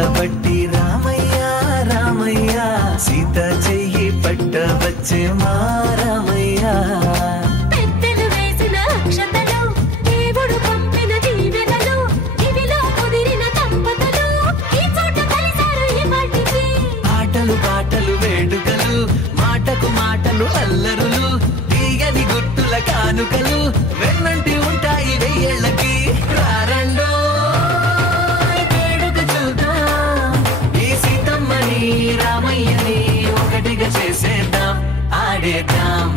పట్టబట్టి రామయ్య రామయ్య సీత చెయ్యి పట్టవచ్చే మా రామయ్య పెద్దలు వేసిన అక్షతలు దేవుడు పంపిన దీవెనలు ఇవిలో కుదిరిన దంపతులు ఈ చోట కలిసారు ఈ పాటికి ఆటలు పాటలు వేడుకలు మాటకు మాటలు అల్లరులు తీయని గుర్తుల కానుకలు వెన్నంటి ఉంటాయి వెయ్యేళ్ళకి రారండో వేడుక చూద్దాం ఈ సీతమ్మని రామయ్యని ఒకటిగా చేసేద్దాం ఆడేద్దాం